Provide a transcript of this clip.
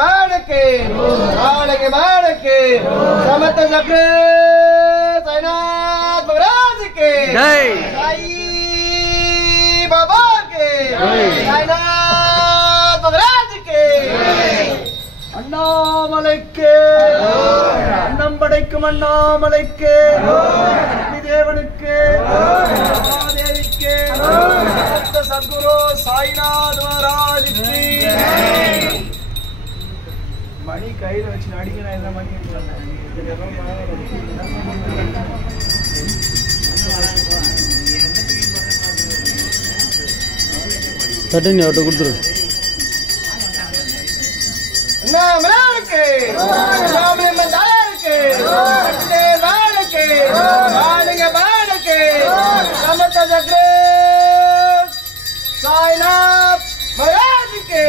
माणके माणके माणके समत जगरे साईनाथ महाराज के जय साई बाबा के साईनाथ महाराज के அண்ணாமலைக்கு அன்னம் படைக்கும் அண்ணாமலைக்கு தேவனுக்கு மகாதேவிக்கு சத்குரு சாய்நாத் மகாராஜுக்கு மணி கையில வச்சு அடிக்கிறேன் என்ன மணி தட்டினி அவட்ட கொடுத்துரு नामलाके नाम मंदारके ते बाणके बाणके बाणके समत जगरे साईनाथ महाराज के